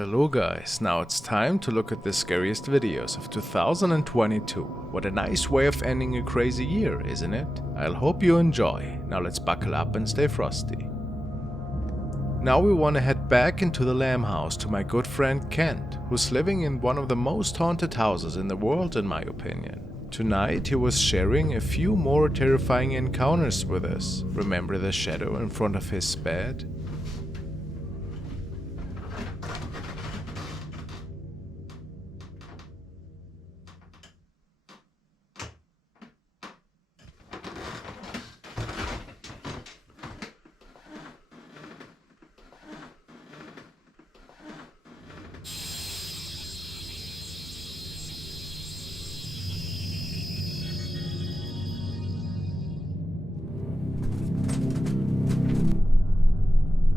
Hello guys, now it's time to look at the scariest videos of 2022. What a nice way of ending a crazy year, isn't it? I'll hope you enjoy. Now let's buckle up and stay frosty. Now we want to head back into the Lamb house to my good friend Kent, who's living in one of the most haunted houses in the world in my opinion. Tonight he was sharing a few more terrifying encounters with us. Remember the shadow in front of his bed?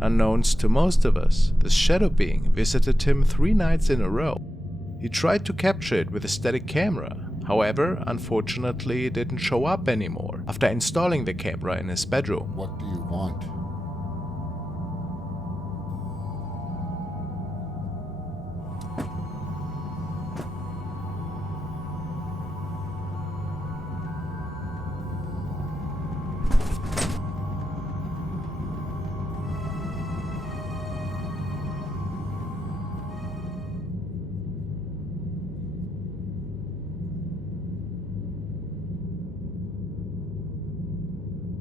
Unknowns to most of us, the shadow being visited him 3 nights in a row. He tried to capture it with a static camera, however, unfortunately it didn't show up anymore after installing the camera in his bedroom. What do you want?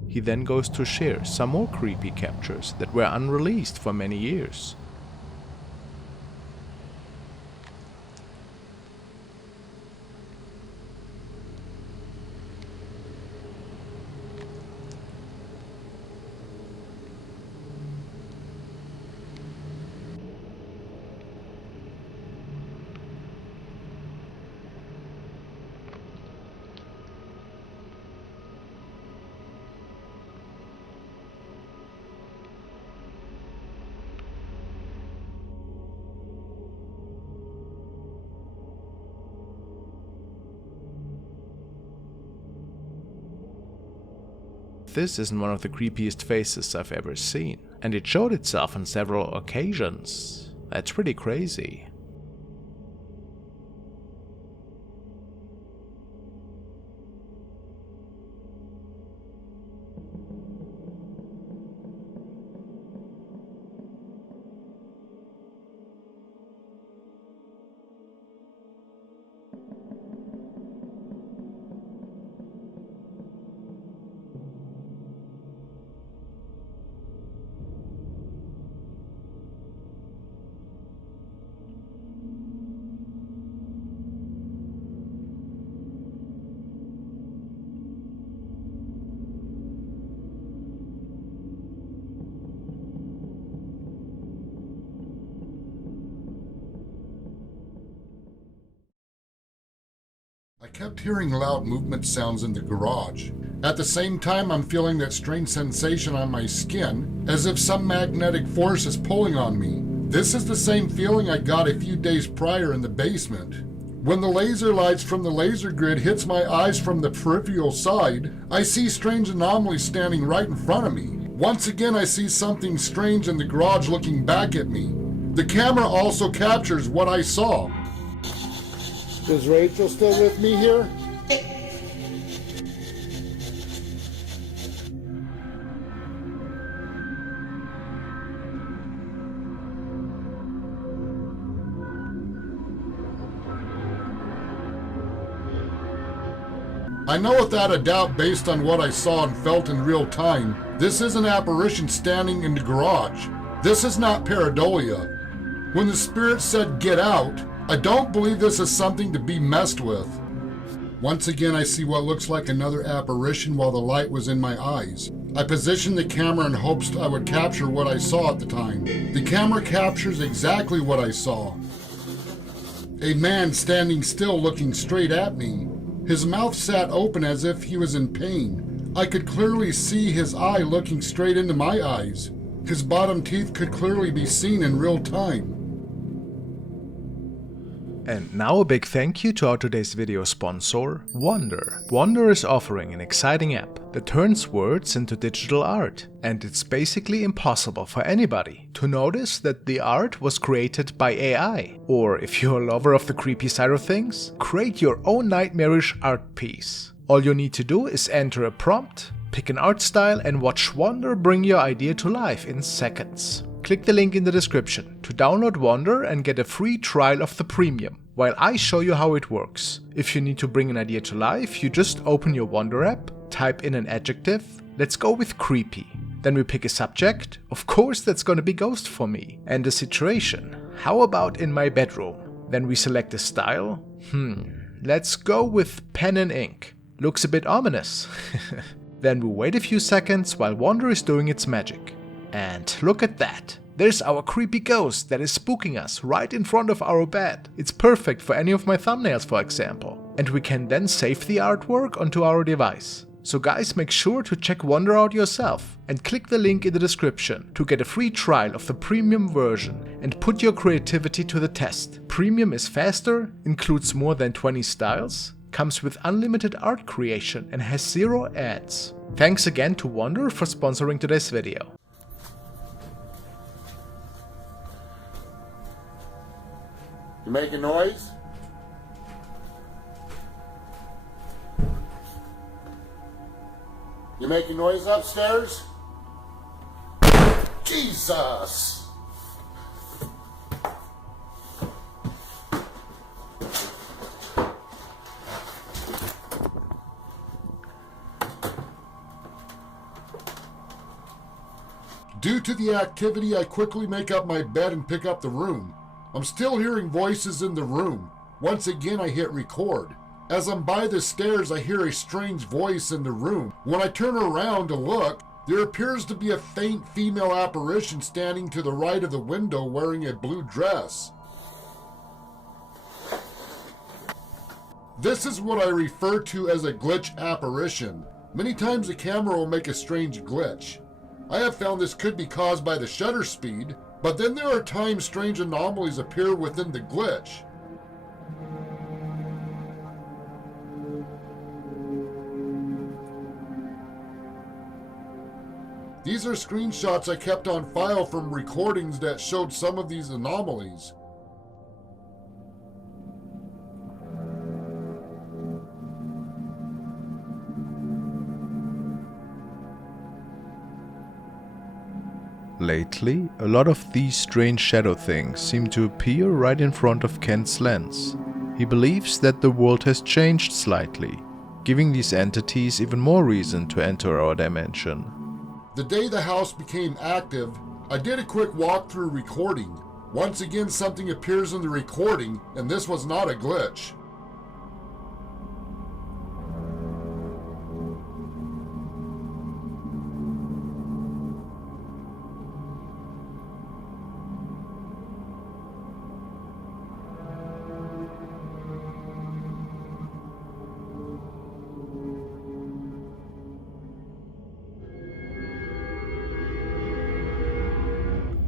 He then goes to share some more creepy captures that were unreleased for many years. This isn't one of the creepiest faces I've ever seen, and it showed itself on several occasions. That's pretty crazy. I kept hearing loud movement sounds in the garage. At the same time, I'm feeling that strange sensation on my skin, as if some magnetic force is pulling on me. This is the same feeling I got a few days prior in the basement. When the laser lights from the laser grid hits my eyes from the peripheral side, I see strange anomalies standing right in front of me. Once again, I see something strange in the garage looking back at me. The camera also captures what I saw. Is Rachel still with me here? I know without a doubt, based on what I saw and felt in real time, this is an apparition standing in the garage. This is not pareidolia. When the spirit said get out, I don't believe this is something to be messed with. Once again, I see what looks like another apparition while the light was in my eyes. I positioned the camera in hopes I would capture what I saw at the time. The camera captures exactly what I saw. A man standing still looking straight at me. His mouth sat open as if he was in pain. I could clearly see his eye looking straight into my eyes. His bottom teeth could clearly be seen in real time. And now a big thank you to our today's video sponsor, Wonder. Wonder is offering an exciting app that turns words into digital art. And it's basically impossible for anybody to notice that the art was created by AI. Or if you're a lover of the creepy side of things, create your own nightmarish art piece. All you need to do is enter a prompt, pick an art style and watch Wonder bring your idea to life in seconds. Click the link in the description to download Wonder and get a free trial of the premium, while I show you how it works. If you need to bring an idea to life, you just open your Wonder app, type in an adjective, let's go with creepy. Then we pick a subject, of course that's gonna be ghost for me, and a situation, how about in my bedroom? Then we select a style, let's go with pen and ink, looks a bit ominous. Then we wait a few seconds while Wonder is doing its magic. And look at that! There's our creepy ghost that is spooking us right in front of our bed. It's perfect for any of my thumbnails, for example. And we can then save the artwork onto our device. So guys, make sure to check Wonder out yourself and click the link in the description to get a free trial of the premium version and put your creativity to the test. Premium is faster, includes more than 20 styles, comes with unlimited art creation and has 0 ads. Thanks again to Wonder for sponsoring today's video. You making noise? You making noise upstairs? Jesus! Due to the activity, I quickly make up my bed and pick up the room. I'm still hearing voices in the room. Once again, I hit record. As I'm by the stairs, I hear a strange voice in the room. When I turn around to look, there appears to be a faint female apparition standing to the right of the window wearing a blue dress. This is what I refer to as a glitch apparition. Many times the camera will make a strange glitch. I have found this could be caused by the shutter speed, but then there are times strange anomalies appear within the glitch. These are screenshots I kept on file from recordings that showed some of these anomalies. Lately, a lot of these strange shadow things seem to appear right in front of Kent's lens. He believes that the world has changed slightly, giving these entities even more reason to enter our dimension. The day the house became active, I did a quick walkthrough recording. Once again, something appears in the recording, and this was not a glitch.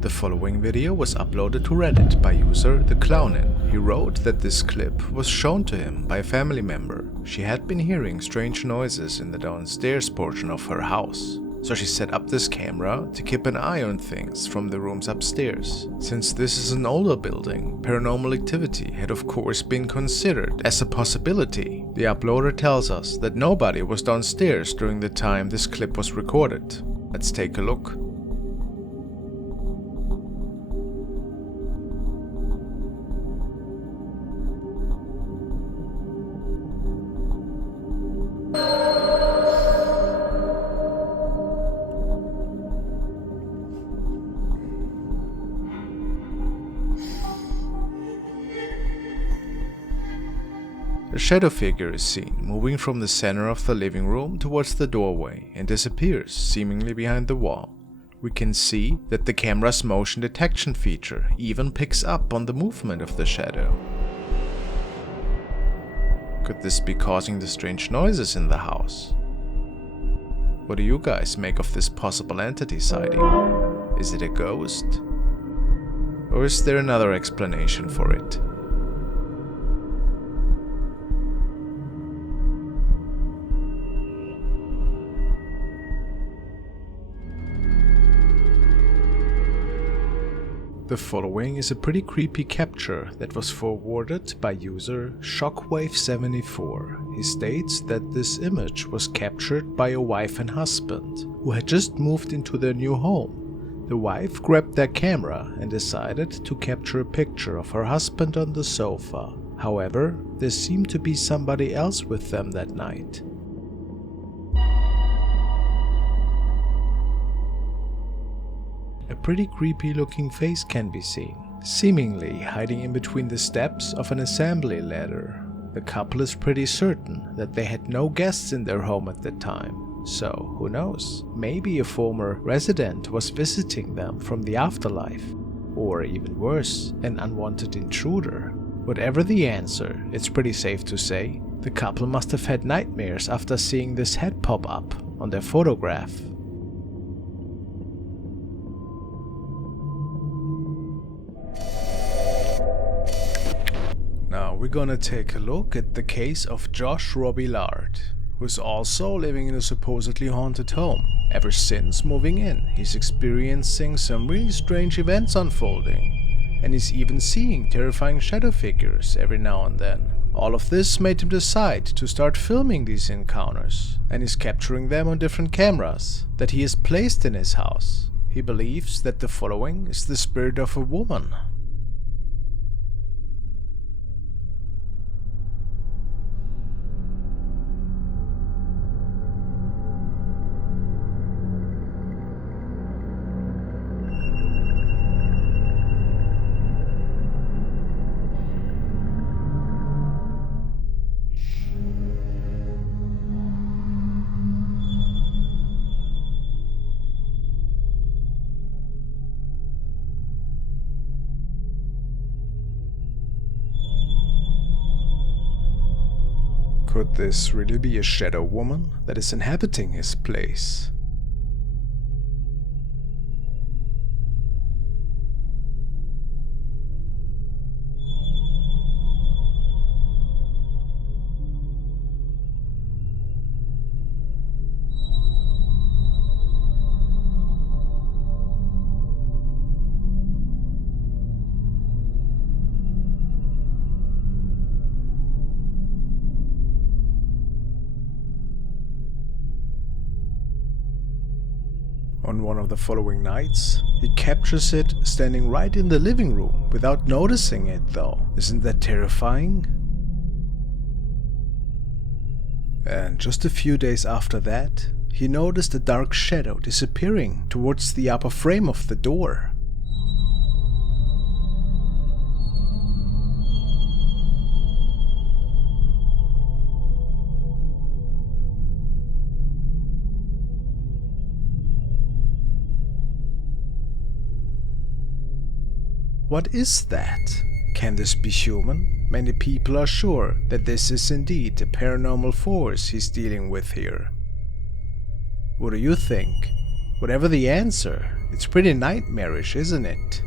The following video was uploaded to Reddit by user The Clownin. He wrote that this clip was shown to him by a family member. She had been hearing strange noises in the downstairs portion of her house, so she set up this camera to keep an eye on things from the rooms upstairs. Since this is an older building, paranormal activity had of course been considered as a possibility. The uploader tells us that nobody was downstairs during the time this clip was recorded. Let's take a look. A shadow figure is seen moving from the center of the living room towards the doorway and disappears seemingly behind the wall. We can see that the camera's motion detection feature even picks up on the movement of the shadow. Could this be causing the strange noises in the house? What do you guys make of this possible entity sighting? Is it a ghost? Or is there another explanation for it? The following is a pretty creepy capture that was forwarded by user Shockwave74. He states that this image was captured by a wife and husband who had just moved into their new home. The wife grabbed their camera and decided to capture a picture of her husband on the sofa. However, there seemed to be somebody else with them that night. A pretty creepy looking face can be seen, seemingly hiding in between the steps of an assembly ladder. The couple is pretty certain that they had no guests in their home at the time, so who knows, maybe a former resident was visiting them from the afterlife, or even worse, an unwanted intruder. Whatever the answer, it's pretty safe to say, the couple must have had nightmares after seeing this head pop up on their photograph. Now we're gonna take a look at the case of Josh Robillard, who's also living in a supposedly haunted home. Ever since moving in, he's experiencing some really strange events unfolding, and he's even seeing terrifying shadow figures every now and then. All of this made him decide to start filming these encounters, and he's capturing them on different cameras that he has placed in his house. He believes that the following is the spirit of a woman. Could this really be a shadow woman that is inhabiting his place? On one of the following nights, he captures it standing right in the living room without noticing it though. Isn't that terrifying? And just a few days after that, he noticed a dark shadow disappearing towards the upper frame of the door. What is that? Can this be human? Many people are sure that this is indeed a paranormal force he's dealing with here. What do you think? Whatever the answer, it's pretty nightmarish, isn't it?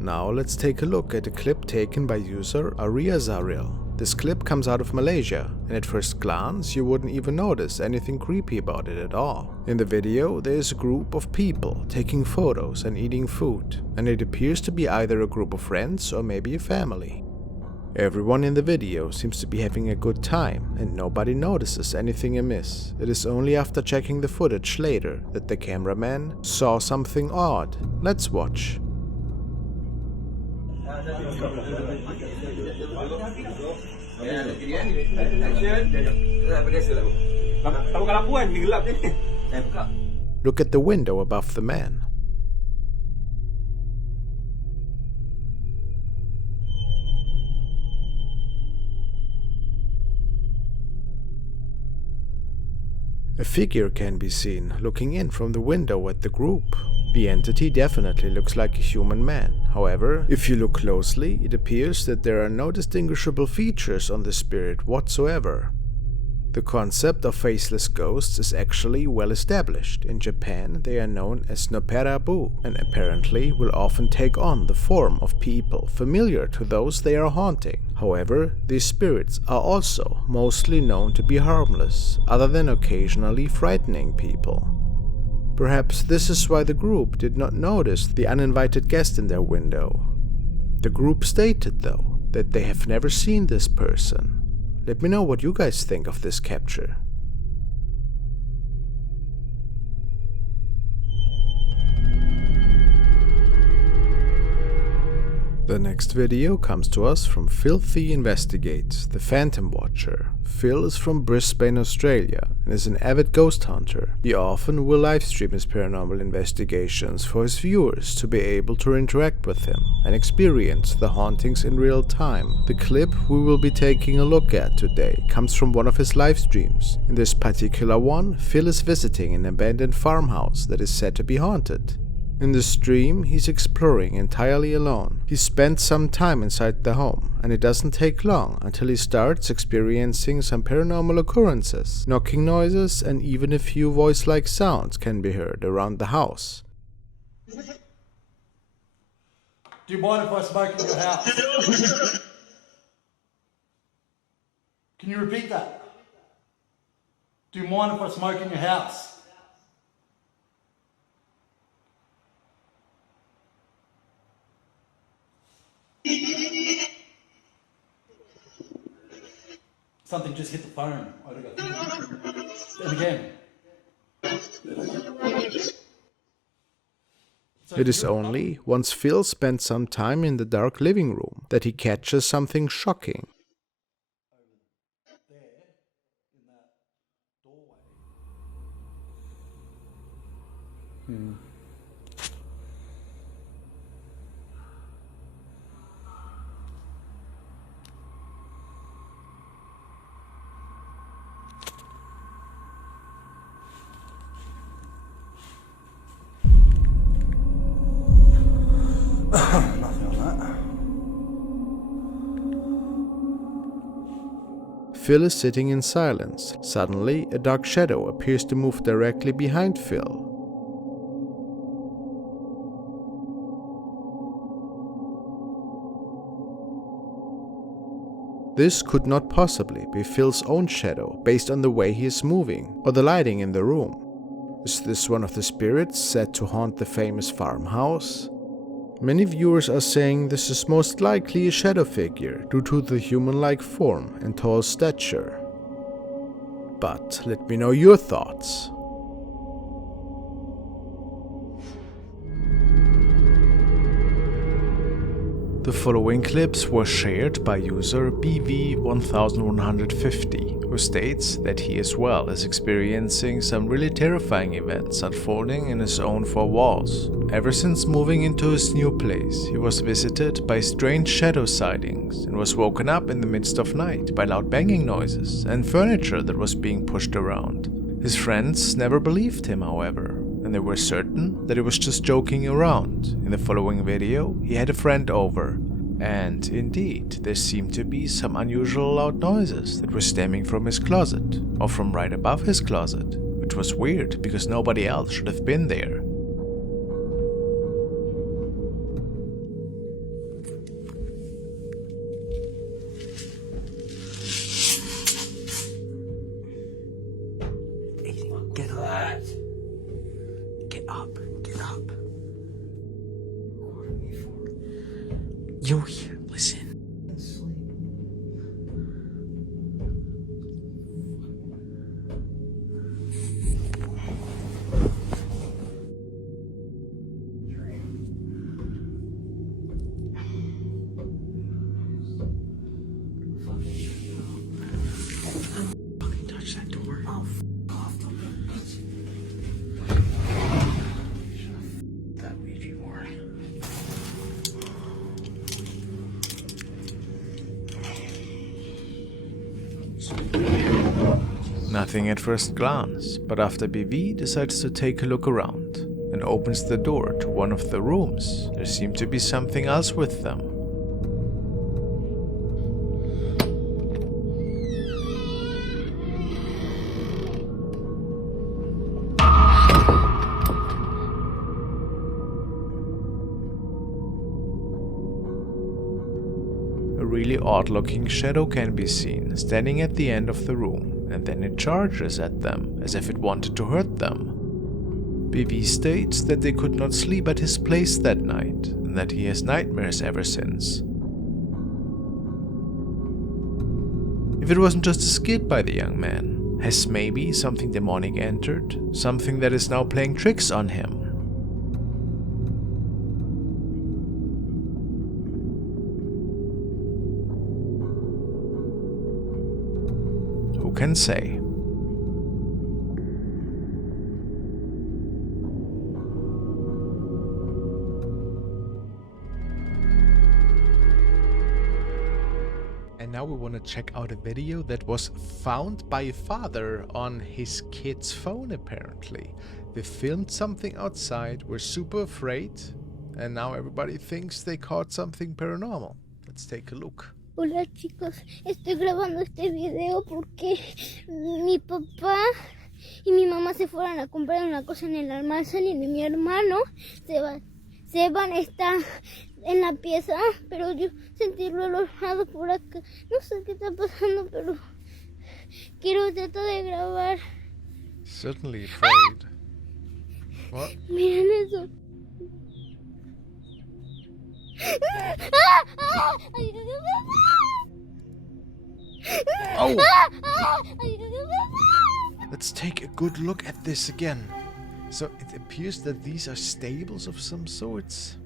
Now let's take a look at a clip taken by user Aria Zaril. This clip comes out of Malaysia, and at first glance you wouldn't even notice anything creepy about it at all. In the video there is a group of people taking photos and eating food, and it appears to be either a group of friends or maybe a family. Everyone in the video seems to be having a good time and nobody notices anything amiss. It is only after checking the footage later that the cameraman saw something odd. Let's watch. Look at the window above the man. A figure can be seen looking in from the window at the group. The entity definitely looks like a human man. However, if you look closely, it appears that there are no distinguishable features on the spirit whatsoever. The concept of faceless ghosts is actually well established. In Japan, they are known as noperabu, and apparently will often take on the form of people familiar to those they are haunting. However, these spirits are also mostly known to be harmless, other than occasionally frightening people. Perhaps this is why the group did not notice the uninvited guest in their window. The group stated, though, that they have never seen this person. Let me know what you guys think of this capture. The next video comes to us from Filthy Investigates, the Phantom Watcher. Phil is from Brisbane, Australia, and is an avid ghost hunter. He often will livestream his paranormal investigations for his viewers to be able to interact with him and experience the hauntings in real time. The clip we will be taking a look at today comes from one of his livestreams. In this particular one, Phil is visiting an abandoned farmhouse that is said to be haunted. In the stream, he's exploring entirely alone. He spent some time inside the home, and it doesn't take long until he starts experiencing some paranormal occurrences. Knocking noises and even a few voice-like sounds can be heard around the house. Do you mind if I smoke in your house? Can you repeat that? Do you mind if I smoke in your house? Something just hit the phone. And again. It is only once Phil spends some time in the dark living room that he catches something shocking. Nothing on that. Phil is sitting in silence. Suddenly, a dark shadow appears to move directly behind Phil. This could not possibly be Phil's own shadow based on the way he is moving or the lighting in the room. Is this one of the spirits said to haunt the famous farmhouse? Many viewers are saying this is most likely a shadow figure due to the human-like form and tall stature. But let me know your thoughts. The following clips were shared by user BV1150, who states that he as well is experiencing some really terrifying events unfolding in his own four walls. Ever since moving into his new place, he was visited by strange shadow sightings and was woken up in the midst of night by loud banging noises and furniture that was being pushed around. His friends never believed him, however, and they were certain that he was just joking around. In the following video, he had a friend over, and indeed, there seemed to be some unusual loud noises that were stemming from his closet, or from right above his closet, which was weird because nobody else should have been there. Get up. Get up. Get up. What are you for? You're here. Listen. Fucking touch that door. Oh, off the bitch. That Ouija board. Nothing at first glance, but after BV decides to take a look around and opens the door to one of the rooms, there seemed to be something else with them. odd-looking shadow can be seen standing at the end of the room, and then it charges at them as if it wanted to hurt them. BV states that they could not sleep at his place that night, and that he has nightmares ever since. If it wasn't just a skit by the young man, has maybe something demonic entered? Something that is now playing tricks on him? Who can say? And now we want to check out a video that was found by a father on his kid's phone apparently. They filmed something outside, were super afraid, and now everybody thinks they caught something paranormal. Let's take a look. Hola chicos, estoy grabando este video porque mi papá y mi mamá se fueron a comprar una cosa en el almacén y mi hermano Seban está en la pieza, pero yo sentí el olorado por acá. No sé qué está pasando, pero quiero tratar de grabar. Certainly afraid. What? Miren eso. Oh! Let's take a good look at this again. So it appears that these are stables of some sorts,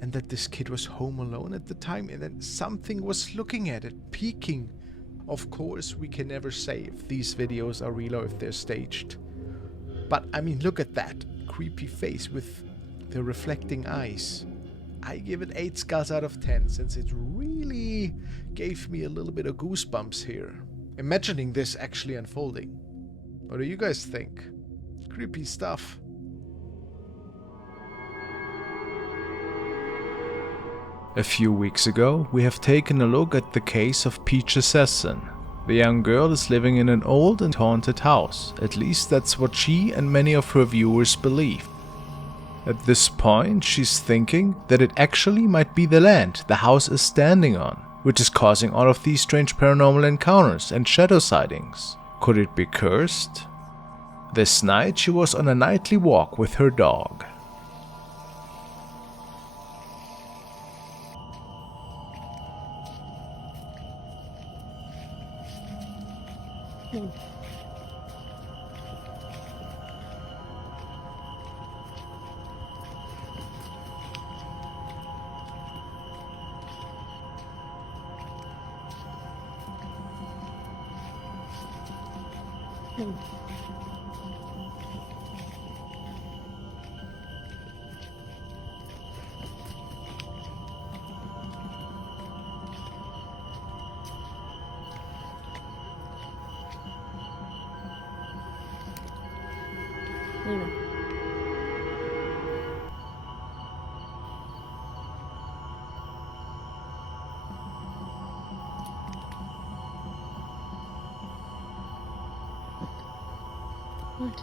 and that this kid was home alone at the time, and then something was looking at it, peeking. Of course, we can never say if these videos are real or if they're staged. But I mean, look at that creepy face with the reflecting eyes. I give it 8 skulls out of 10, since it really gave me a little bit of goosebumps here, imagining this actually unfolding. What do you guys think? Creepy stuff. A few weeks ago, we have taken a look at the case of Peach Assassin. The young girl is living in an old and haunted house. At least that's what she and many of her viewers believe. At this point, she's thinking that it actually might be the land the house is standing on, which is causing all of these strange paranormal encounters and shadow sightings. Could it be cursed? This night, she was on a nightly walk with her dog. What?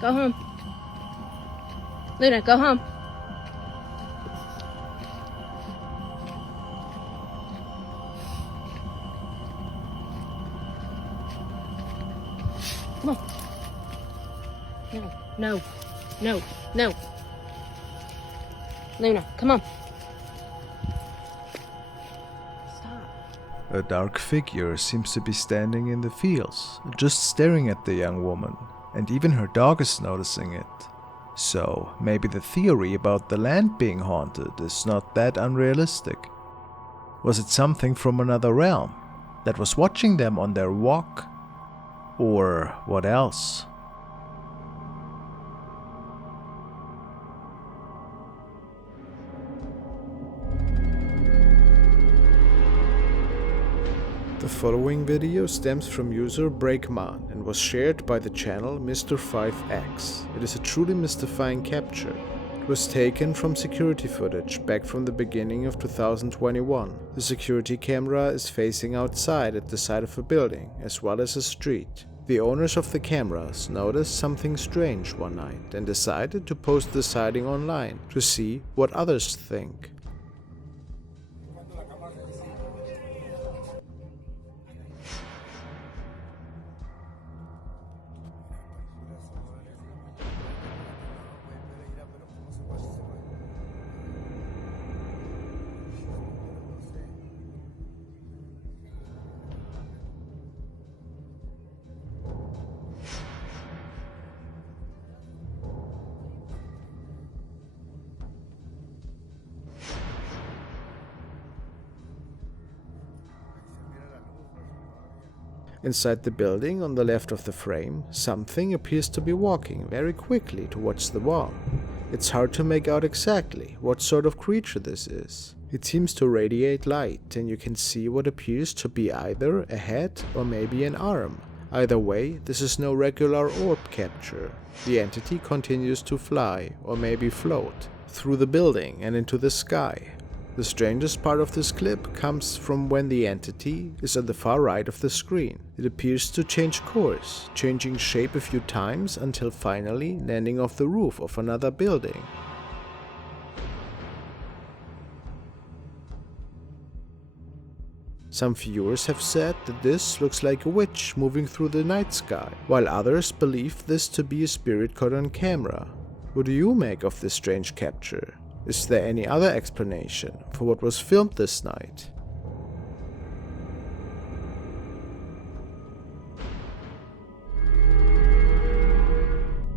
Go home. Luna, go home. Come on. No, no, no, no. Luna, come on. A dark figure seems to be standing in the fields, just staring at the young woman, and even her dog is noticing it. So, maybe the theory about the land being haunted is not that unrealistic. Was it something from another realm that was watching them on their walk? Or what else? The following video stems from user Breakman and was shared by the channel Mr5X. It is a truly mystifying capture. It was taken from security footage back from the beginning of 2021. The security camera is facing outside at the side of a building as well as a street. The owners of the cameras noticed something strange one night and decided to post the sighting online to see what others think. Inside the building, on the left of the frame, something appears to be walking very quickly towards the wall. It's hard to make out exactly what sort of creature this is. It seems to radiate light, and you can see what appears to be either a head or maybe an arm. Either way, this is no regular orb capture. The entity continues to fly, or maybe float, through the building and into the sky. The strangest part of this clip comes from when the entity is on the far right of the screen. It appears to change course, changing shape a few times until finally landing off the roof of another building. Some viewers have said that this looks like a witch moving through the night sky, while others believe this to be a spirit caught on camera. What do you make of this strange capture? Is there any other explanation for what was filmed this night?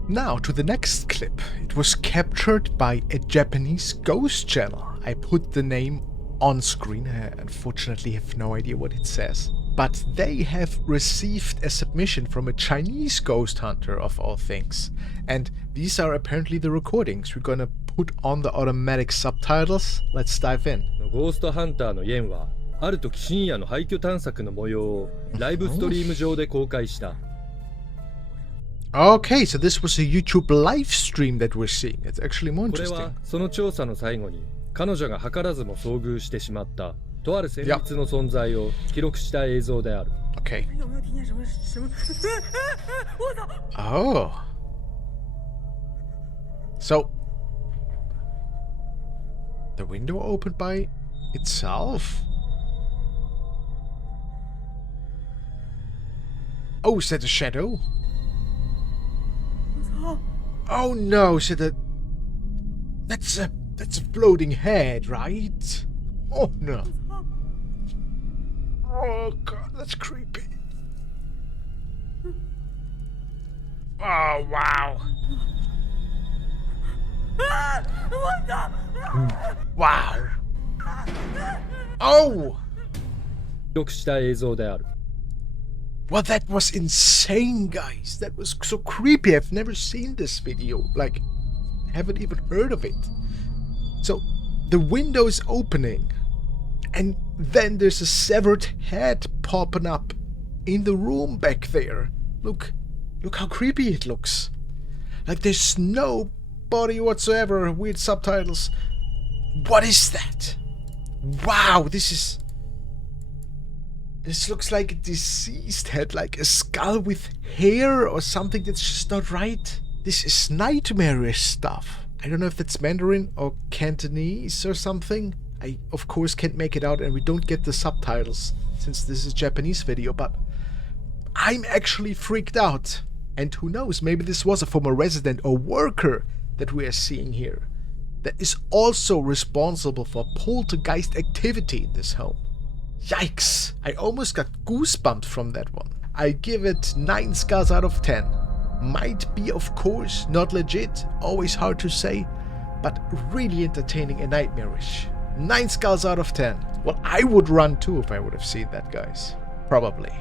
Now to the next clip. It was captured by a Japanese ghost channel. I put the name on screen. I unfortunately have no idea what it says. But they have received a submission from a Chinese ghost hunter of all things. And these are apparently the recordings. We're gonna put on the automatic subtitles. Let's dive in. ゴーストハンターのイエンはある時深夜の廃墟探索の模様をライブストリーム上で公開した。 Okay, so this was a YouTube live stream that we're seeing. It's actually more これ interesting. はその調査の最後に彼女が図らずも遭遇してしまったとある旋律の存在を記録した映像である。 Okay. Oh. So the window opened by itself? Oh, is that a shadow? Oh no, so that's a floating head, right? Oh no. Oh god, that's creepy. Oh wow. Wow. Oh! 記録した映像である。 Well, that was insane, guys. That was so creepy. I've never seen this video. Like, haven't even heard of it. So, the window is opening, and then there's a severed head popping up in the room back there. Look how creepy it looks. Like, there's no body whatsoever. Weird subtitles. What is that? Wow, this looks like a deceased head, like a skull with hair or something that's just not right. This is nightmarish stuff. I don't know if that's Mandarin or Cantonese or something. I, of course, can't make it out and we don't get the subtitles since this is a Japanese video, but I'm actually freaked out. And who knows, maybe this was a former resident or worker that we are seeing here that is also responsible for poltergeist activity in this home. Yikes! I almost got goosebumps from that one. I give it 9 skulls out of 10. Might be, of course, not legit, always hard to say, but really entertaining and nightmarish. 9 skulls out of 10. Well, I would run too if I would have seen that, guys. Probably.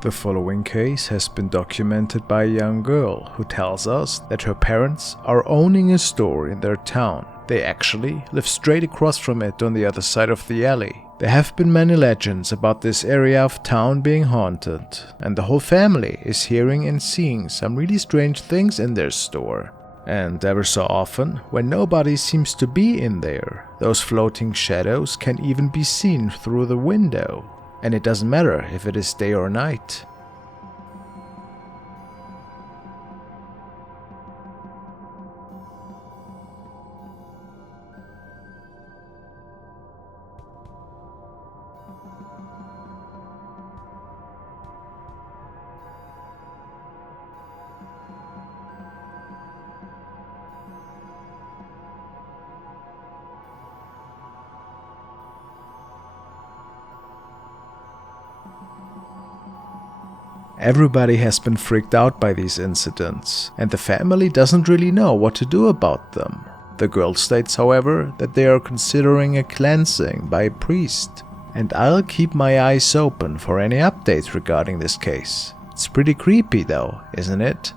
The following case has been documented by a young girl who tells us that her parents are owning a store in their town. They actually live straight across from it on the other side of the alley. There have been many legends about this area of town being haunted, and the whole family is hearing and seeing some really strange things in their store. And ever so often, when nobody seems to be in there, those floating shadows can even be seen through the window. And it doesn't matter if it is day or night. Everybody has been freaked out by these incidents, and the family doesn't really know what to do about them. The girl states, however, that they are considering a cleansing by a priest, and I'll keep my eyes open for any updates regarding this case. It's pretty creepy though, isn't it?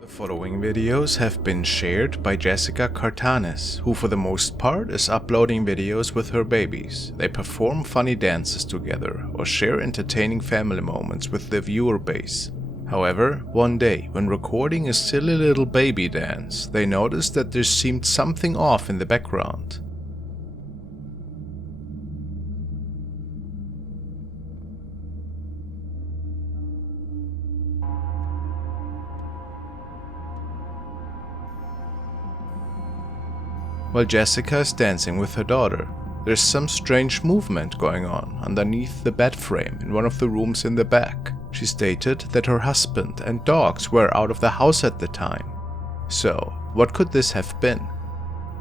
The following videos have been shared by Jessica Cartanes, who for the most part is uploading videos with her babies. They perform funny dances together or share entertaining family moments with their viewer base. However, one day, when recording a silly little baby dance, they noticed that there seemed something off in the background. While Jessica is dancing with her daughter, there's some strange movement going on underneath the bed frame in one of the rooms in the back. She stated that her husband and dogs were out of the house at the time. So, what could this have been?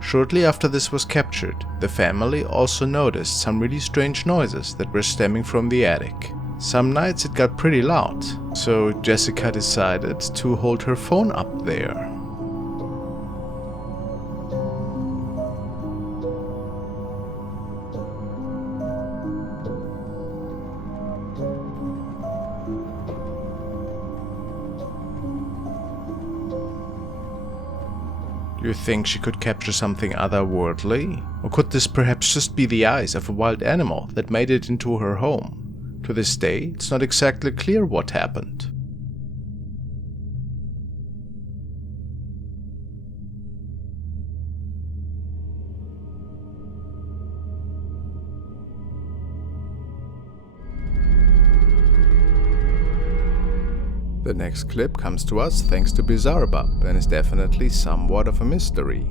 Shortly after this was captured, the family also noticed some really strange noises that were stemming from the attic. Some nights it got pretty loud, so Jessica decided to hold her phone up there. Do you think she could capture something otherworldly? Or could this perhaps just be the eyes of a wild animal that made it into her home? To this day, it's not exactly clear what happened. The next clip comes to us thanks to Bizarrebub and is definitely somewhat of a mystery.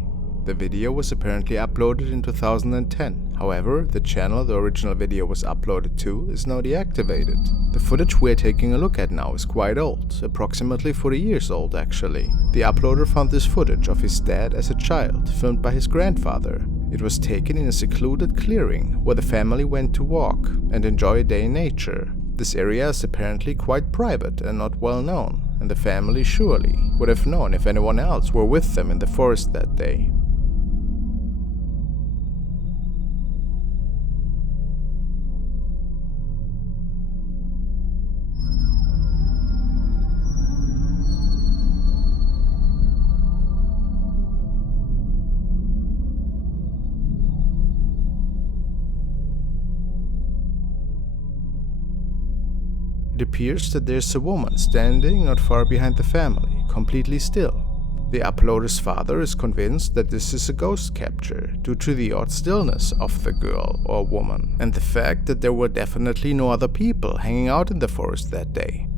The video was apparently uploaded in 2010, however, the channel the original video was uploaded to is now deactivated. The footage we're taking a look at now is quite old, approximately 40 years old actually. The uploader found this footage of his dad as a child, filmed by his grandfather. It was taken in a secluded clearing where the family went to walk and enjoy a day in nature. This area is apparently quite private and not well known, and the family surely would have known if anyone else were with them in the forest that day. It appears that there's a woman standing not far behind the family, completely still. The uploader's father is convinced that this is a ghost capture due to the odd stillness of the girl or woman, and the fact that there were definitely no other people hanging out in the forest that day.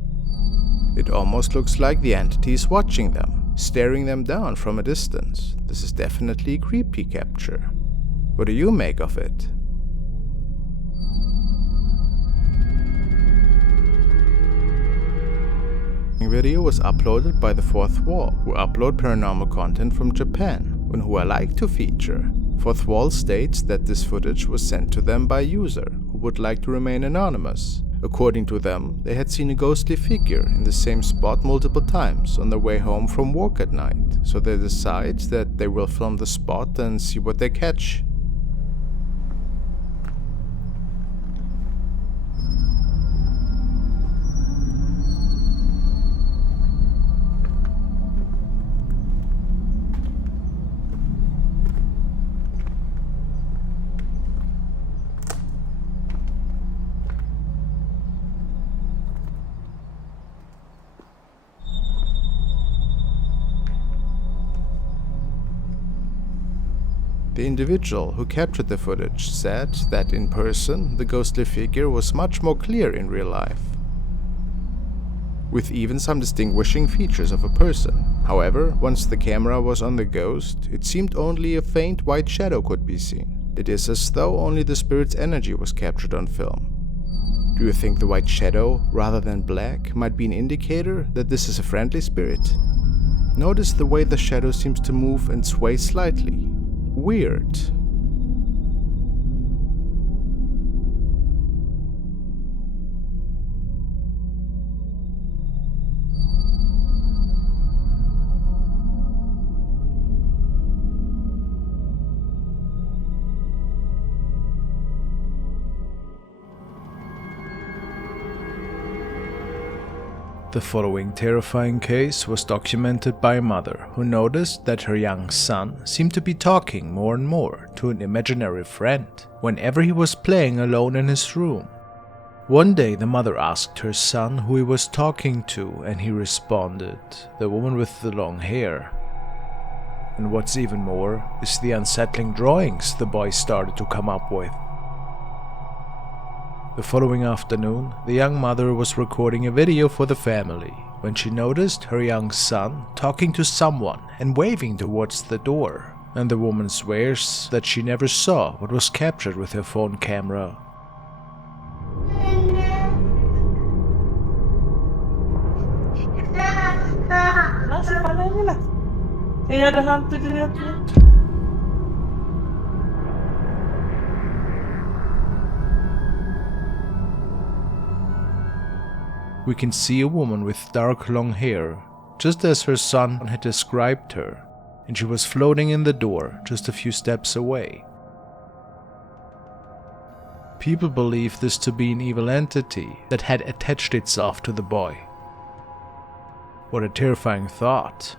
It almost looks like the entity is watching them, staring them down from a distance. This is definitely a creepy capture. What do you make of it? Video was uploaded by The Fourth Wall, who upload paranormal content from Japan, and who I like to feature. Fourth Wall states that this footage was sent to them by a user who would like to remain anonymous. According to them, they had seen a ghostly figure in the same spot multiple times on their way home from work at night, so they decide that they will film the spot and see what they catch. The individual who captured the footage said that in person, the ghostly figure was much more clear in real life, with even some distinguishing features of a person. However, once the camera was on the ghost, it seemed only a faint white shadow could be seen. It is as though only the spirit's energy was captured on film. Do you think the white shadow, rather than black, might be an indicator that this is a friendly spirit? Notice the way the shadow seems to move and sway slightly. Weird. The following terrifying case was documented by a mother who noticed that her young son seemed to be talking more and more to an imaginary friend whenever he was playing alone in his room. One day the mother asked her son who he was talking to, and he responded, "The woman with the long hair." And what's even more is the unsettling drawings the boy started to come up with. The following afternoon, the young mother was recording a video for the family when she noticed her young son talking to someone and waving towards the door, and the woman swears that she never saw what was captured with her phone camera. Nasa pala nila? Kaya nahanto din natin. We can see a woman with dark long hair, just as her son had described her, and she was floating in the door just a few steps away. People believe this to be an evil entity that had attached itself to the boy. What a terrifying thought.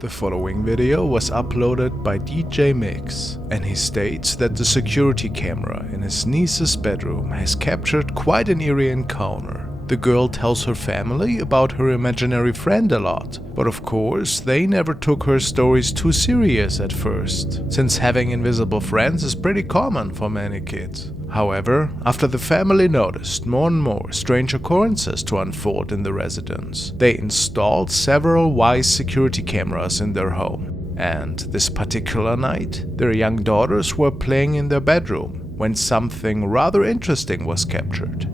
The following video was uploaded by DJ Mix, and he states that the security camera in his niece's bedroom has captured quite an eerie encounter. The girl tells her family about her imaginary friend a lot, but of course they never took her stories too serious at first, since having invisible friends is pretty common for many kids. However, after the family noticed more and more strange occurrences to unfold in the residence, they installed several wise security cameras in their home. And this particular night, their young daughters were playing in their bedroom when something rather interesting was captured.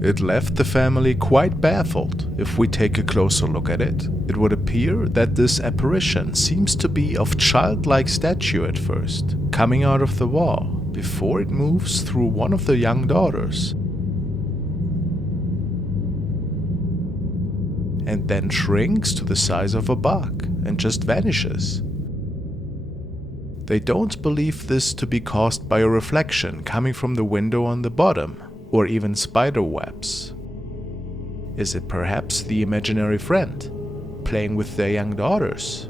It left the family quite baffled. If we take a closer look at it, it would appear that this apparition seems to be of childlike stature at first, coming out of the wall, before it moves through one of the young daughters, and then shrinks to the size of a bug and just vanishes. They don't believe this to be caused by a reflection coming from the window on the bottom, or even spider webs. Is it perhaps the imaginary friend playing with their young daughters?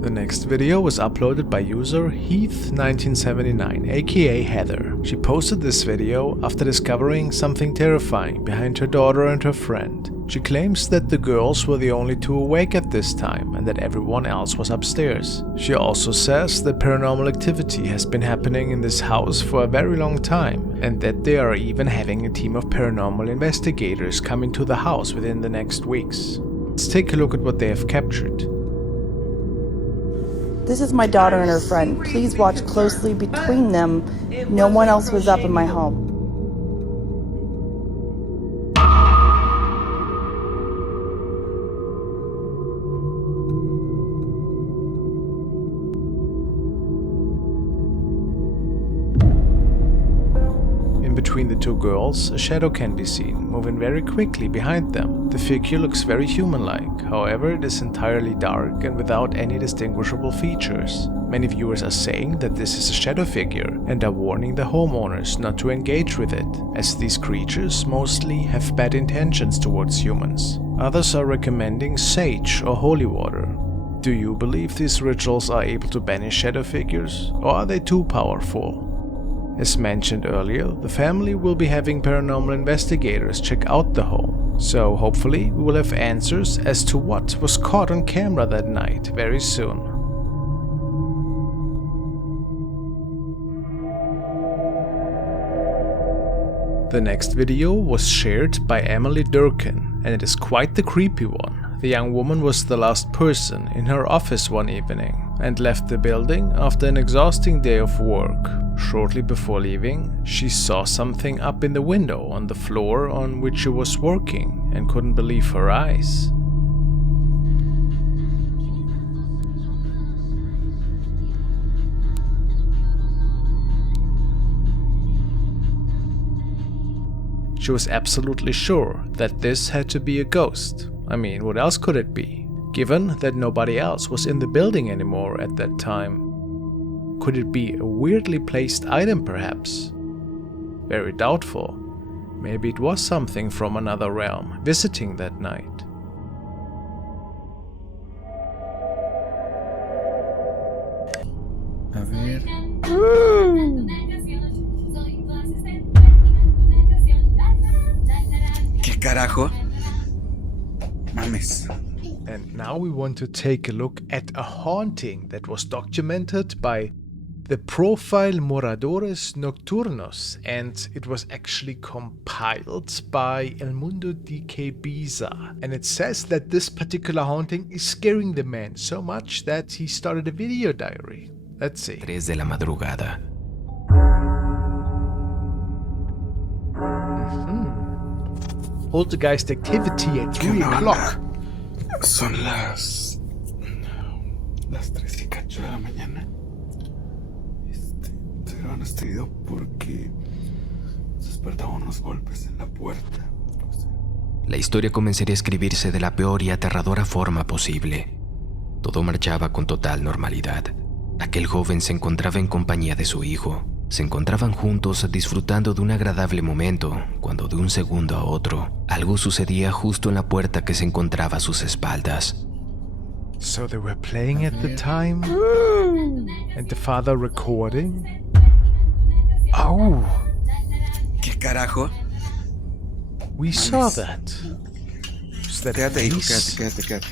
The next video was uploaded by user Heath1979, aka Heather. She posted this video after discovering something terrifying behind her daughter and her friend. She claims that the girls were the only two awake at this time and that everyone else was upstairs. She also says that paranormal activity has been happening in this house for a very long time, and that they are even having a team of paranormal investigators coming to the house within the next weeks. Let's take a look at what they have captured. This is my daughter and her friend. Please watch closely between them. No one else was up in my home. between the two girls, a shadow can be seen, moving very quickly behind them. The figure looks very human-like, however it is entirely dark and without any distinguishable features. Many viewers are saying that this is a shadow figure and are warning the homeowners not to engage with it, as these creatures mostly have bad intentions towards humans. Others are recommending sage or holy water. Do you believe these rituals are able to banish shadow figures, or are they too powerful? As mentioned earlier, the family will be having paranormal investigators check out the home, so hopefully we will have answers as to what was caught on camera that night very soon. The next video was shared by Emily Durkin, and it is quite the creepy one. The young woman was the last person in her office one evening and left the building after an exhausting day of work. Shortly before leaving, she saw something up in the window on the floor on which she was working and couldn't believe her eyes. She was absolutely sure that this had to be a ghost. I mean, what else could it be? Given that nobody else was in the building anymore at that time. Could it be a weirdly placed item perhaps? Very doubtful. Maybe it was something from another realm visiting that night. A ver. ¿Qué carajo? Mames. And now we want to take a look at a haunting that was documented by the profile Moradores Nocturnos, and it was actually compiled by El Mundo de Ibiza. And it says that this particular haunting is scaring the man so much that he started a video diary. Let's see. 3 de la madrugada. Poltergeist activity at 3 o'clock. Son las 3 y cacho de la mañana. Se han estrellado porque se despertaban unos golpes en la puerta. La historia comenzaría a escribirse de la peor y aterradora forma posible. Todo marchaba con total normalidad. Aquel joven se encontraba en compañía de su hijo. Se encontraban juntos disfrutando de un agradable momento, cuando de un segundo a otro, algo sucedía justo en la puerta que se encontraba a sus espaldas. So they were playing at the time? And the father recording? Oh! ¿Qué carajo? We saw that. Was that Quédate, hijo, face? quédate.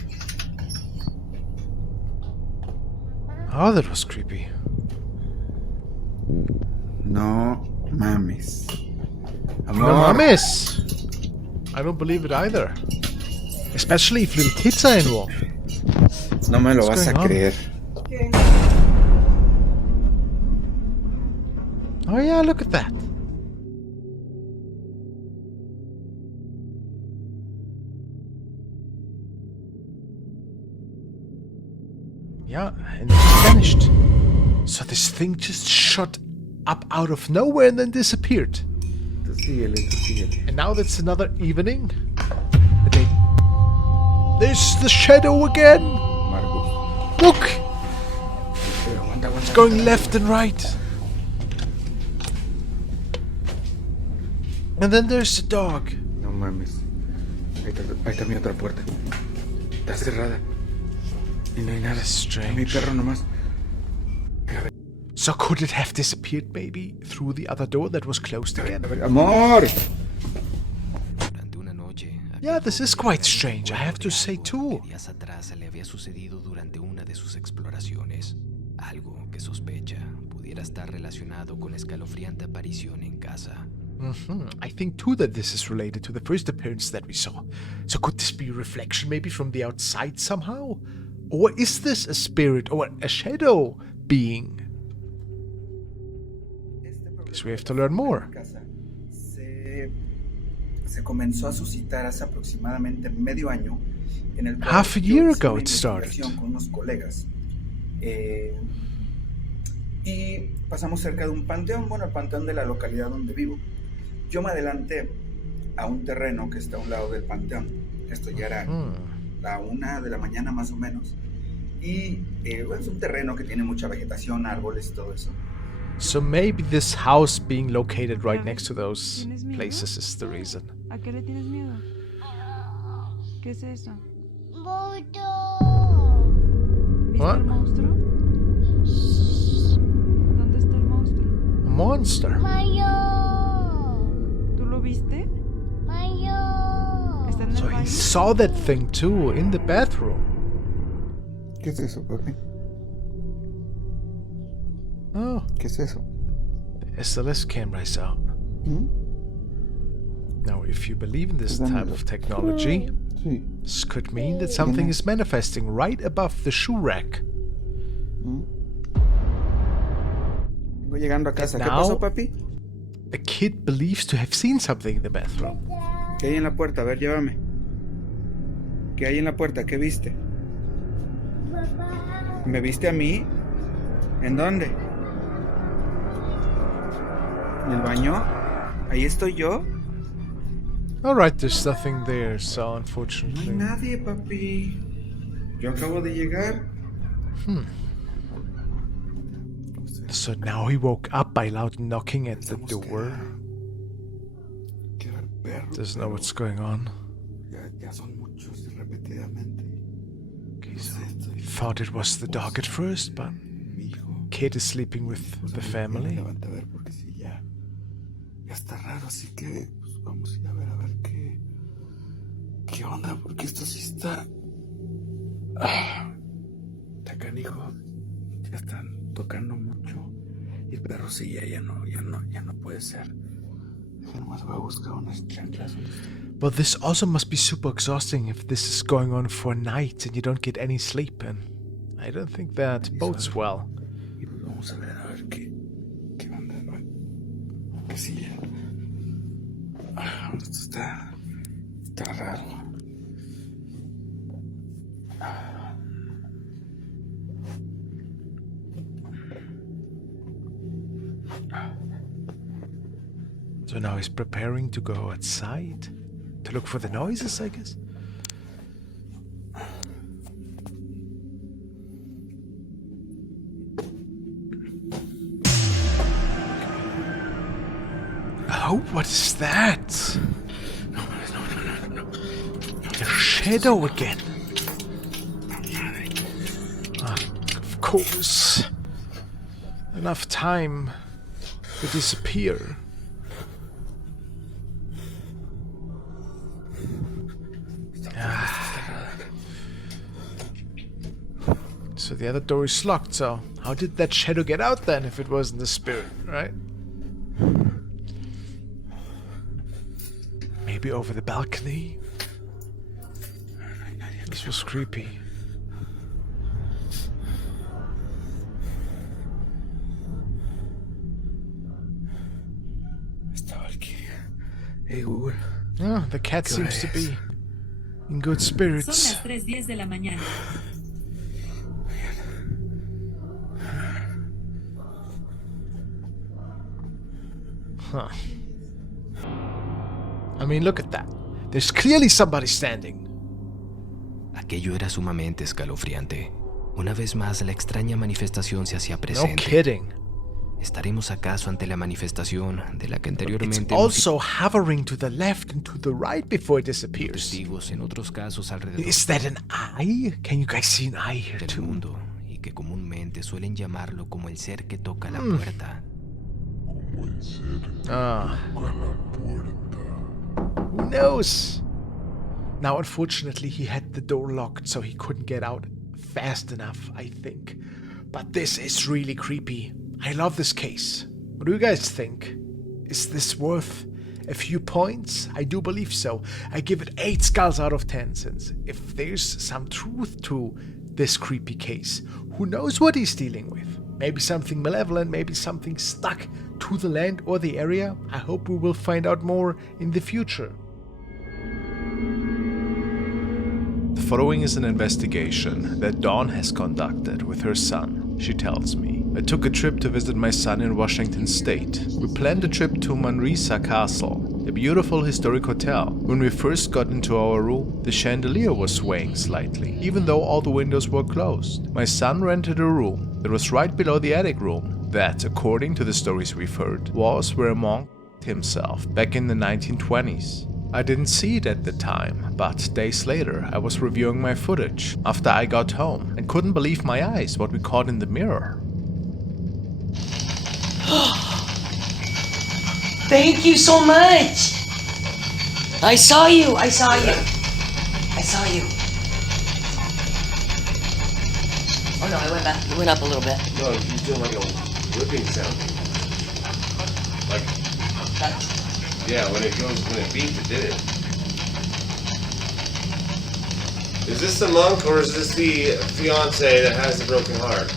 Oh, that was creepy. No mames. Amor. No mames! I don't believe it either. Especially if little kids are involved. No me lo What's vas a going on? creer. Oh yeah, look at that. Yeah, and it vanished. So this thing just shot up out of nowhere and then disappeared. Tú síguele. And now that's another evening. There's the shadow again. Marcos. Look, Aguanta. it's going left and right. And then there's the dog. No mames. Ahí está mi otra puerta. Está cerrada. Y no hay nada. Strange. Mi perro nomás. So could it have disappeared maybe through the other door that was closed again? Amor. Durante una noche, Yeah, this is quite strange, I have to say too. días atrás le había sucedido durante una de sus exploraciones. Algo que sospecha pudiera estar relacionado con la escalofriante aparición en casa. I think too that this is related to the first appearance that we saw. So could this be a reflection maybe from the outside somehow? Or is this a spirit or a shadow being? Guess we have to learn more. Se comenzó a suscitar hace aproximadamente medio año en el Half a year ago it started. con unos colegas. Y pasamos cerca de un panteón, bueno, el panteón de la localidad donde vivo. Yo me adelanté a un terreno que está a un lado del panteón. Esto ya era la 1 de la mañana más o menos. Y es un terreno que tiene mucha vegetación, árboles y todo eso. So maybe this house being located right next to those places is the reason. ¿A qué le tienes miedo? ¿Qué es eso? ¡Monstruo! ¿Viste What? el monstruo? ¿Dónde está el monstruo? A monster. ¡Mayo! ¿Tú lo viste? ¡Mayo! ¿Está en el So he baño? saw that thing too in the bathroom. ¿Qué es eso, papi? Oh, ¿Qué es eso? the SLS camera is out. ¿Mm? Now, if you believe in this type Dámelo. of technology, Sí. this could mean that something is manifesting right above the shoe rack. ¿Mm? Voy llegando a casa. ¿Qué Now- pasó, papi? The kid believes to have seen something in the bathroom. ¿Qué hay en la puerta? A ver, llévame. ¿Qué hay en la puerta? ¿Qué viste? Papá. ¿Me viste a mí? ¿En dónde? ¿En el baño? ¿Ahí estoy yo? Alright, there's nothing there, so No hay unfortunately. nadie, papi. Yo acabo de llegar. So now he woke up by loud knocking at the door. Que era el perro. Doesn't know what's going on. Ya son muchos y repetidamente. Okay, so he thought it was the dog at first, but Mi hijo. kid is sleeping with the Me family. levanté a ver porque sí, ya está raro, así que pues, vamos a ir a ver qué onda, porque esto sí está está canijo, ya están tocando mucho y el perro sí ya no puede ser. Nomás voy a buscar unas chanclas. But this also must be super exhausting if this is going on for a night and you don't get any sleep, and I don't think that bodes well. Y pues vamos a ver qué onda, ¿no? Que sí ya. Esto está raro. So now he's preparing to go outside to look for the noises, I guess. Oh, what is that? No. The shadow again. Ah, of course. Enough time to disappear. So the other door is locked, so how did that shadow get out then if it wasn't the spirit, right? Maybe over the balcony? This was creepy. Estaba aquí. Hey, Google. Oh, the cat seems to be in good Son spirits. las 3:10 de la mañana. Huh. I mean, look at that. There's clearly somebody standing. Aquello era sumamente escalofriante. Una vez más, la extraña manifestación se hacía No presente. kidding. ¿Estaremos acaso ante la manifestación de la que It's anteriormente hemos also hovering to the left and to the right before it sido disappears. testigos en otros casos alrededor Is that an eye? Can you guys see an eye here del too? mundo y que comúnmente suelen llamarlo como el ser que toca la puerta? Ah. Who knows? Now, unfortunately, he had the door locked, so he couldn't get out fast enough, I think. But this is really creepy. I love this case. What do you guys think? Is this worth a few points? I do believe so. I give it 8 skulls out of 10, since if there's some truth to this creepy case, who knows what he's dealing with? Maybe something malevolent, maybe something stuck to the land or the area. I hope we will find out more in the future. The following is an investigation that Dawn has conducted with her son. She tells me I took a trip to visit my son in Washington State. We planned a trip to Manresa Castle, a beautiful historic hotel. When we first got into our room, the chandelier was swaying slightly, even though all the windows were closed. My son rented a room that was right below the attic room. That, according to the stories we've heard, was where a monk himself back in the 1920s. I didn't see it at the time, but days later I was reviewing my footage after I got home and couldn't believe my eyes what we caught in the mirror. Thank you so much. I saw you. I saw you. I saw you. Oh no, I went back. It went up a little bit. No, you're doing like a whipping sound. Like that. Yeah, when it beeped, it did it. Is this the monk or is this the fiance that has the broken heart?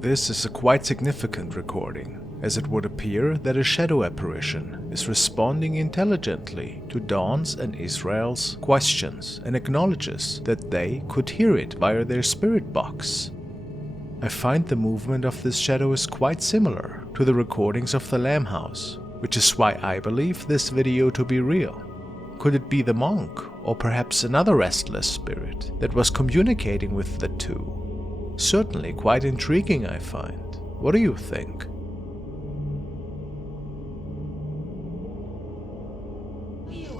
This is a quite significant recording, as it would appear that a shadow apparition is responding intelligently to Dawn's and Israel's questions and acknowledges that they could hear it via their spirit box. I find the movement of this shadow is quite similar to the recordings of the Lamb House, which is why I believe this video to be real. Could it be the monk, or perhaps another restless spirit that was communicating with the two? Certainly quite intriguing, I find. What do you think?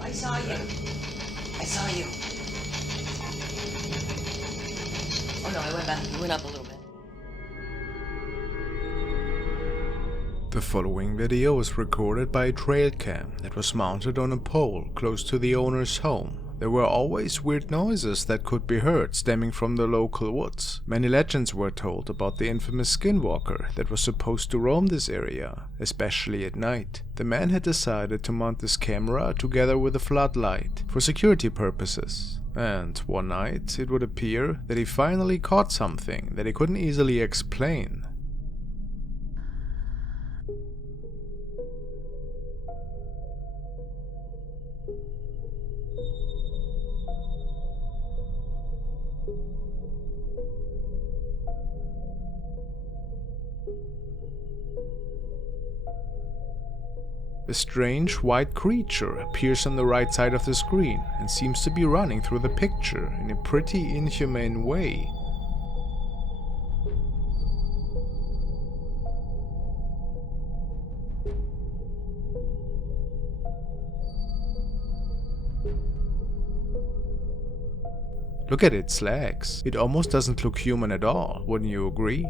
I saw you. I saw you. Oh no, I went back. It went up a little bit. The following video was recorded by a trail cam that was mounted on a pole close to the owner's home. There were always weird noises that could be heard stemming from the local woods. Many legends were told about the infamous skinwalker that was supposed to roam this area, especially at night. The man had decided to mount this camera together with a floodlight for security purposes. And one night, it would appear that he finally caught something that he couldn't easily explain. A strange white creature appears on the right side of the screen and seems to be running through the picture in a pretty inhumane way. Look at its legs. It almost doesn't look human at all, wouldn't you agree?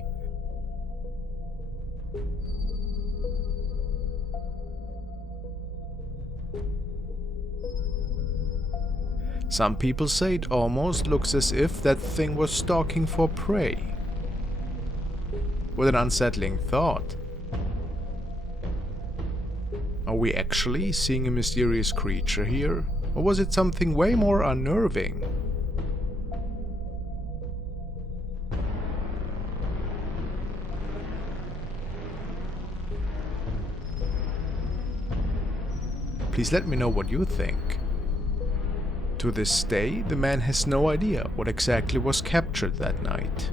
Some people say it almost looks as if that thing was stalking for prey. What an unsettling thought. Are we actually seeing a mysterious creature here? Or was it something way more unnerving? Please let me know what you think. To this day, the man has no idea what exactly was captured that night.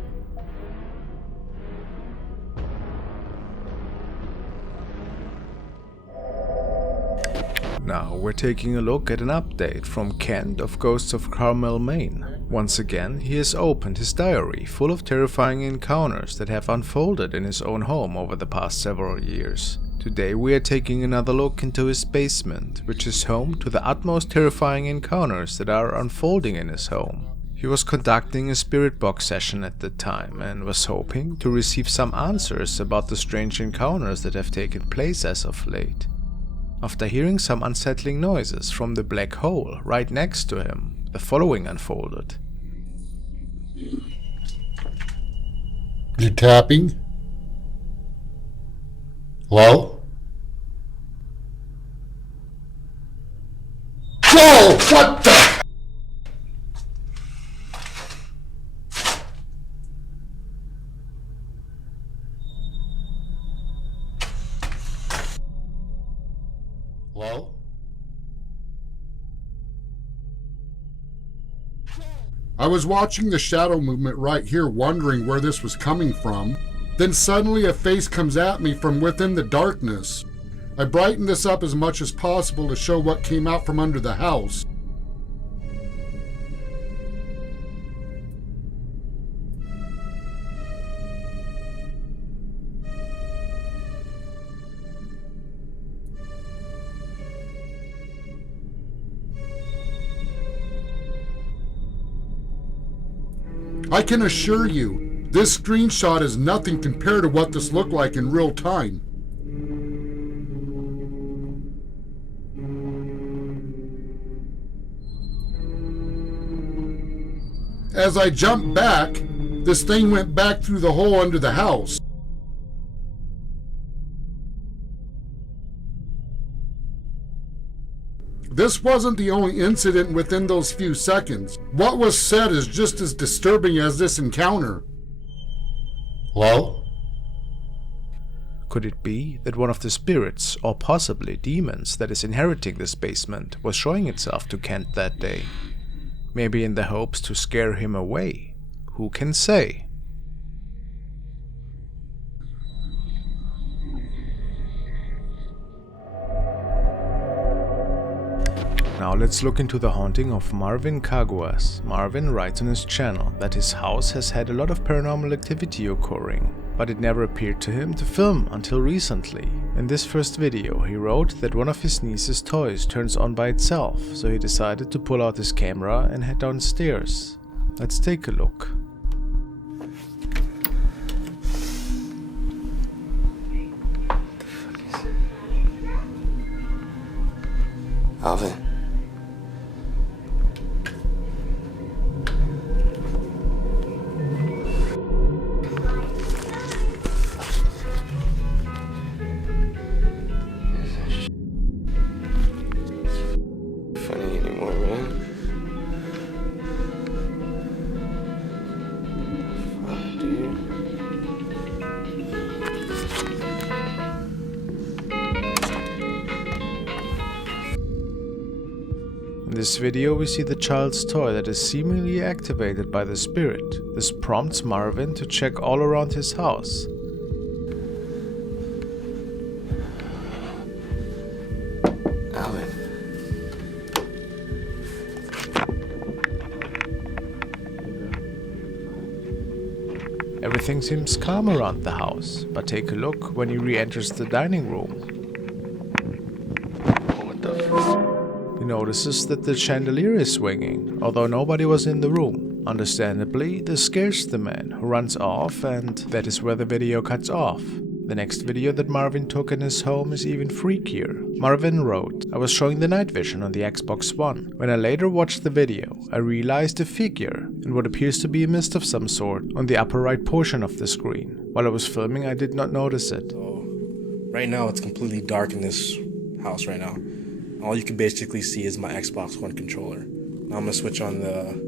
Now we're taking a look at an update from Kent of Ghosts of Carmel, Maine. Once again, he has opened his diary full of terrifying encounters that have unfolded in his own home over the past several years. Today we are taking another look into his basement, which is home to the utmost terrifying encounters that are unfolding in his home. He was conducting a spirit box session at the time and was hoping to receive some answers about the strange encounters that have taken place as of late. After hearing some unsettling noises from the black hole right next to him, the following unfolded. You tapping? Hello? Whoa! What the? Hello? I was watching the shadow movement right here, wondering where this was coming from. Then suddenly a face comes at me from within the darkness. I brightened this up as much as possible to show what came out from under the house. I can assure you, this screenshot is nothing compared to what this looked like in real time. As I jumped back, this thing went back through the hole under the house. This wasn't the only incident within those few seconds. What was said is just as disturbing as this encounter. Hello? Could it be that one of the spirits, or possibly demons, that is inheriting this basement was showing itself to Kent that day? Maybe in the hopes to scare him away? Who can say? Now let's look into the haunting of Marvin Caguas. Marvin writes on his channel that his house has had a lot of paranormal activity occurring, but it never appeared to him to film until recently. In this first video he wrote that one of his niece's toys turns on by itself, so he decided to pull out his camera and head downstairs. Let's take a look. Alvin. Funny anymore, man. Fuck, dude. In this video we see the child's toy that is seemingly activated by the spirit. This prompts Marvin to check all around his house. Alvin. Everything seems calm around the house, but take a look when he re-enters the dining room. What the fuck? He notices that the chandelier is swinging, although nobody was in the room. Understandably, this scares the man, who runs off, and that is where the video cuts off. The next video that Marvin took in his home is even freakier. Marvin wrote, "I was showing the night vision on the Xbox One. When I later watched the video, I realized a figure and what appears to be a mist of some sort on the upper right portion of the screen. While I was filming, I did not notice it." So, right now it's completely dark in this house right now. All you can basically see is my Xbox One controller. Now I'm gonna switch on the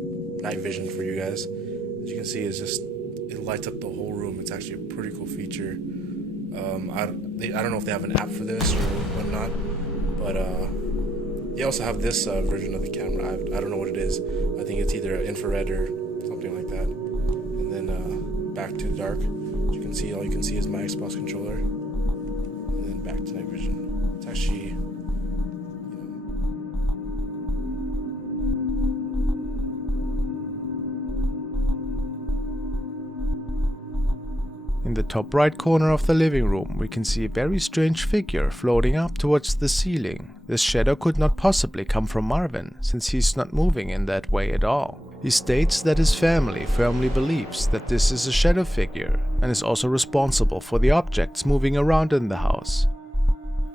night vision for you guys. As you can see, it lights up the whole room. It's actually a pretty cool feature. I don't know if they have an app for this or whatnot, but they also have this version of the camera. I don't know what it is. I think it's either infrared or something like that. And then back to dark. As you can see, all you can see is my Xbox controller. And then back to night vision. It's actually, In the top right corner of the living room, we can see a very strange figure floating up towards the ceiling. This shadow could not possibly come from Marvin, since he's not moving in that way at all. He states that his family firmly believes that this is a shadow figure, and is also responsible for the objects moving around in the house.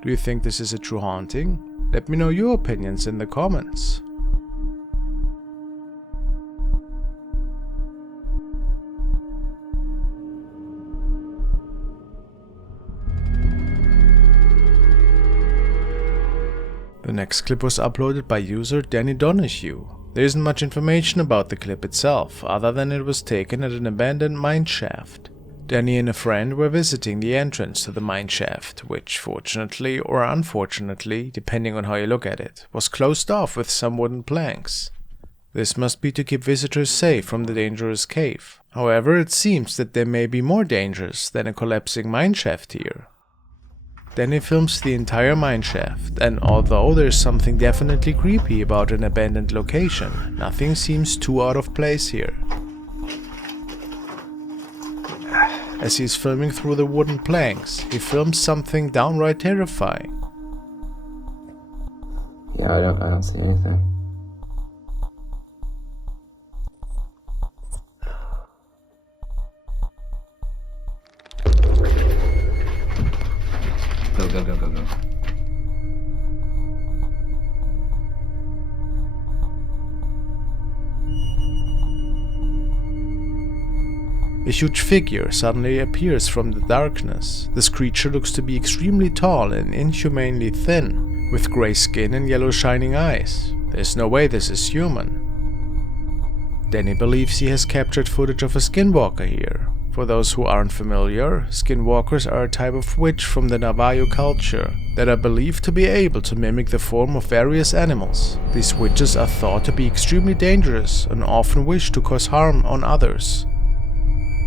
Do you think this is a true haunting? Let me know your opinions in the comments. The next clip was uploaded by user Danny Donahue. There isn't much information about the clip itself, other than it was taken at an abandoned mine shaft. Danny and a friend were visiting the entrance to the mine shaft, which fortunately or unfortunately, depending on how you look at it, was closed off with some wooden planks. This must be to keep visitors safe from the dangerous cave. However, it seems that there may be more dangers than a collapsing mine shaft here. Danny films the entire mine shaft, and although there's something definitely creepy about an abandoned location, nothing seems too out of place here. As he's filming through the wooden planks, he films something downright terrifying. Yeah, I don't see anything. Go. A huge figure suddenly appears from the darkness. This creature looks to be extremely tall and inhumanely thin, with grey skin and yellow shining eyes. There's no way this is human. Danny believes he has captured footage of a skinwalker here. For those who aren't familiar, skinwalkers are a type of witch from the Navajo culture that are believed to be able to mimic the form of various animals. These witches are thought to be extremely dangerous and often wish to cause harm on others.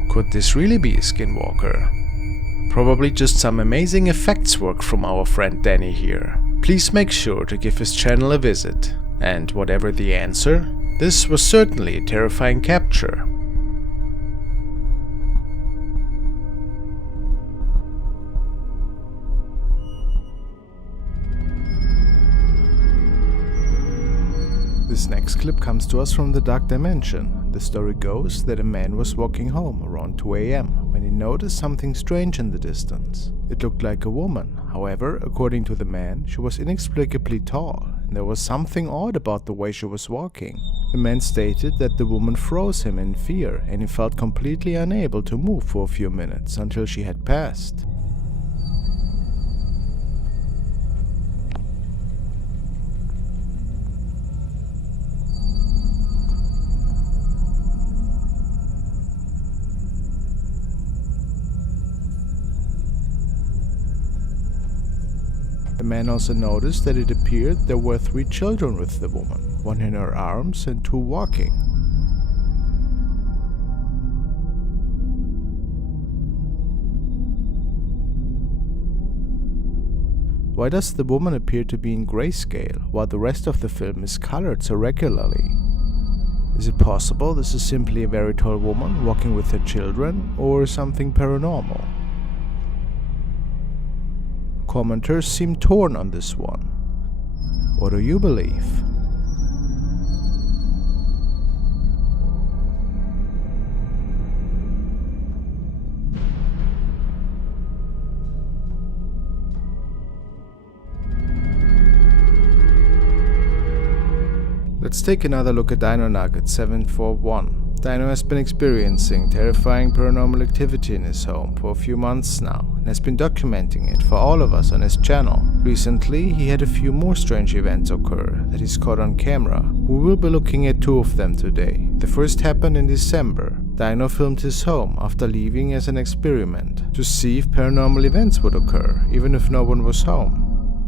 Could this really be a skinwalker? Probably just some amazing effects work from our friend Danny here. Please make sure to give his channel a visit. And whatever the answer, this was certainly a terrifying capture. This next clip comes to us from the Dark Dimension. The story goes that a man was walking home around 2 AM when he noticed something strange in the distance. It looked like a woman. However, according to the man, she was inexplicably tall, and there was something odd about the way she was walking. The man stated that the woman froze him in fear, and he felt completely unable to move for a few minutes until she had passed. The man also noticed that it appeared there were 3 children with the woman, 1 in her arms and 2 walking. Why does the woman appear to be in grayscale, while the rest of the film is colored so regularly? Is it possible this is simply a very tall woman walking with her children, or something paranormal? Commenters seem torn on this one. What do you believe? Let's take another look at Dino Nugget 741. Dino has been experiencing terrifying paranormal activity in his home for a few months now and has been documenting it for all of us on his channel. Recently, he had a few more strange events occur that he's caught on camera. We will be looking at 2 of them today. The first happened in December. Dino filmed his home after leaving as an experiment to see if paranormal events would occur, even if no one was home.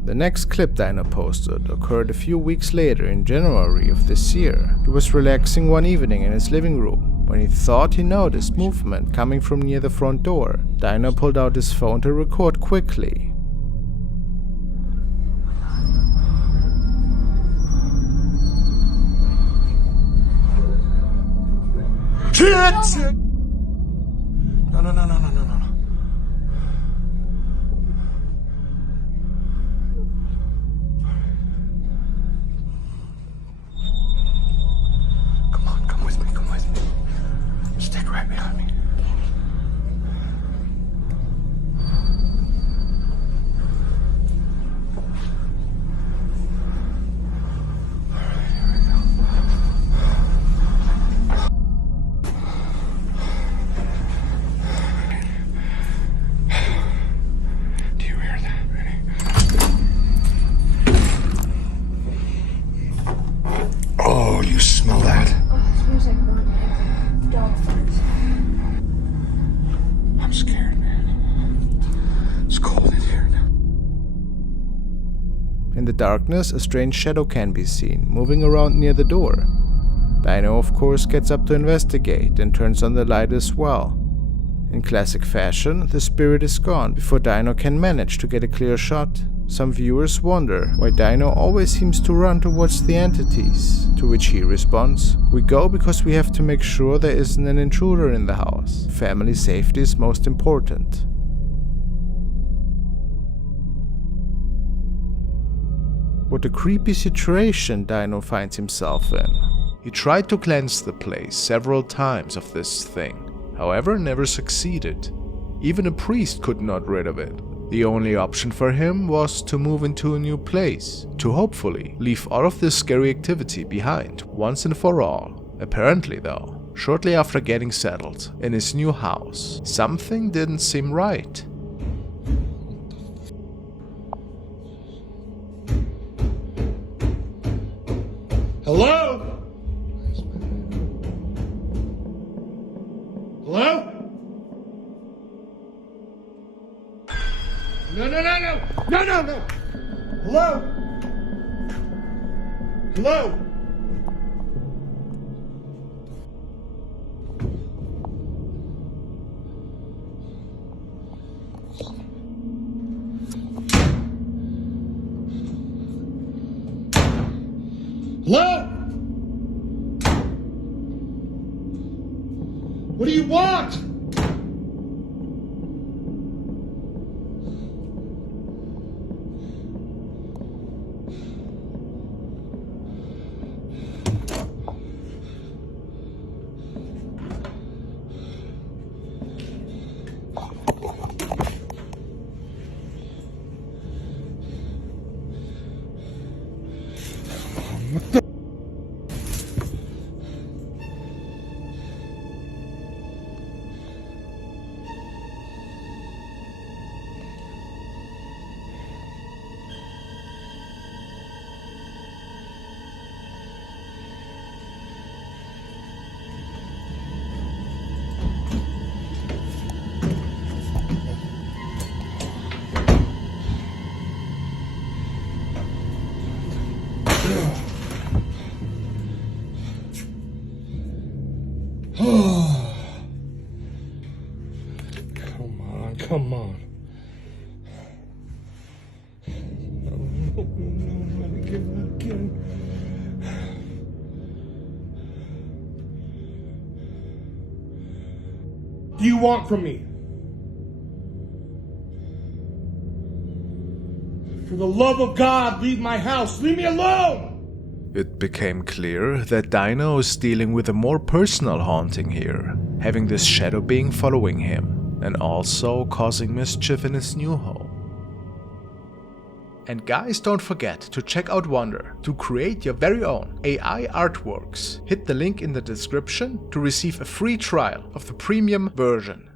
The next clip Dino posted occurred a few weeks later in January of this year. He was relaxing one evening in his living room when he thought he noticed movement coming from near the front door. Dino pulled out his phone to record quickly. Shit! No. Come with me. Stick right behind me. Oh, you smell that? Oh, it smells like burnt eggs. Dog farts. darkness, a strange shadow can be seen, moving around near the door. Dino, of course, gets up to investigate and turns on the light as well. In classic fashion, the spirit is gone before Dino can manage to get a clear shot. Some viewers wonder why Dino always seems to run towards the entities, to which he responds, "We go because we have to make sure there isn't an intruder in the house. Family safety is most important." What a creepy situation Dino finds himself in. He tried to cleanse the place several times of this thing, however never succeeded. Even a priest could not rid of it. The only option for him was to move into a new place, to hopefully leave all of this scary activity behind once and for all. Apparently though, shortly after getting settled in his new house, something didn't seem right. Hello? Hello? No. Hello? Hello? Hello? What do you want? Come on. No, not again. What do you want from me? For the love of God, leave my house. Leave me alone! It became clear that Dino is dealing with a more personal haunting here, having this shadow being following him, and also causing mischief in his new home. And guys, don't forget to check out Wonder to create your very own AI artworks. Hit the link in the description to receive a free trial of the premium version.